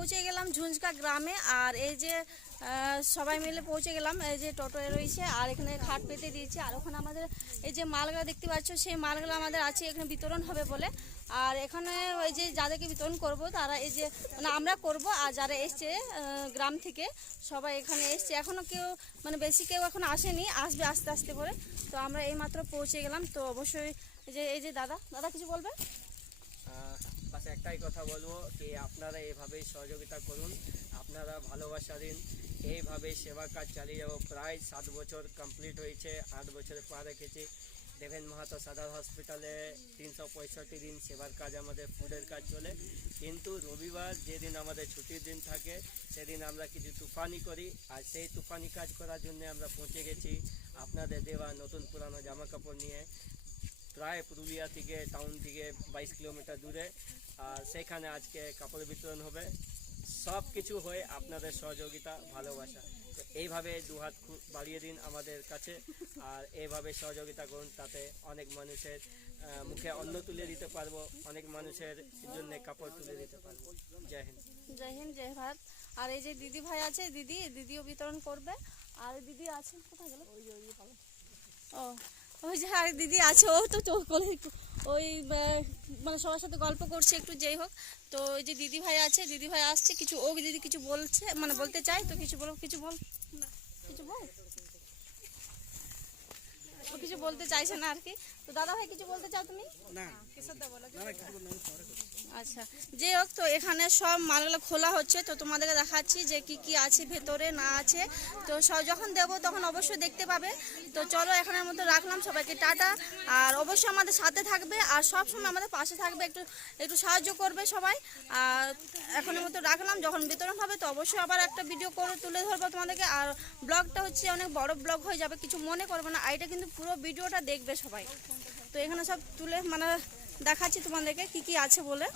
পৌঁছে গেলাম ঝুঞ্ঝকা গ্রামে। আর এই যে সবাই মিলে পৌঁছে গেলাম, এই যে টোটো রয়েছে আর এখানে খাট পেতে দিয়েছে। আর ওখানে আমাদের এই যে মালগুলো দেখতে পাচ্ছ, সেই মালগুলো আমাদের আছে এখানে বিতরণ হবে বলে। আর এখানে ওই যে যাদেরকে বিতরণ করব তারা এই যে মানে আমরা করব, আর যারা এসছে গ্রাম থেকে সবাই এখানে এসছে। এখনও কেউ মানে বেশি কেউ এখন আসেনি, আসবে আস্তে আস্তে করে। তো আমরা এইমাত্র পৌঁছে গেলাম। তো অবশ্যই এই যে দাদা কিছু বলবে? বাস একটাই কথা বলবো কি আপনারা এইভাবেই সহযোগিতা করুন, আপনারা ভালোবাসা দিন, এইভাবেই সেবা কাজ চালিয়ে যাবো। প্রায় 7 বছর কমপ্লিট হয়েছে, 8 বছরে পা রেখেছি। দেবেন মাহাতো সদর হসপিটালে 365 দিন সেবার কাজ, আমাদের ফুডের কাজ চলে। কিন্তু রবিবার যেদিন আমাদের ছুটির দিন থাকে সেদিন আমরা কিছু তুফানি করি, আর সেই তুফানি কাজ করার জন্য আমরা পৌঁছে গেছি আপনাদের দেওয়া নতুন পুরানো জামা কাপড় নিয়ে। প্রায় পুরুলিয়া থেকে টাউন থেকে 22 কিলোমিটার দূরে, আর সেখানে আজকে কাপড় বিতরণ হবে। সব কিছু হয়ে আপনাদের সহযোগিতা, ভালোবাসা। তো এইভাবে দুহাত বাড়িয়ে দিন আমাদের কাছে, আর এইভাবে সহযোগিতা করুন, তাতে অনেক মানুষের মুখে অন্ন তুলে দিতে পারবো, অনেক মানুষের জন্য কাপড় তুলে দিতে পারবো। জয় হিন্দ। জয় হিন্দ, জয় ভারত। আর এই যে দিদি ভাই আছে, দিদিও বিতরণ করবে। আর দিদি আছে কোথায় গেল? ও ওই যে আর দিদি আছে, ও তো ওই মানে সবার সাথে গল্প করছে একটু, যাই হোক। তো ওই যে দিদি ভাই আছে, দিদি ভাই আসছে, কিছু ও দিদি কিছু বলছে মানে বলতে চাই, তো কিছু বল, কিছু বল। ও কিছু বলতে চাইছে না আর কি। তো দাদা ভাই কিছু বলতে চাও তুমি? না, আচ্ছা, যাই হোক। তো এখানে সব মালগুলো খোলা হচ্ছে, তো তোমাদেরকে দেখাচ্ছি যে কি কি আছে ভেতরে না আছে। তো সব যখন দেবো তখন অবশ্যই দেখতে পাবে। তো চলো এখানের মতো রাখলাম, সবাইকে টাটা। আর অবশ্যই আমাদের সাথে থাকবে আর সব সময় আমাদের পাশে থাকবে, একটু সাহায্য করবে সবাই। আর এখনের মতো রাখলাম, যখন বিতরণ হবে তো অবশ্যই আবার একটা ভিডিও করে তুলে ধরবো তোমাদেরকে। আর ব্লগটা হচ্ছে অনেক বড় ব্লগ হয়ে যাবে, কিছু মনে করবে না, এইটা কিন্তু পুরো ভিডিওটা দেখবে সবাই। তো এখানে সব তুলে মানে দেখাচ্ছি তোমাদেরকে কি কি আছে বলে।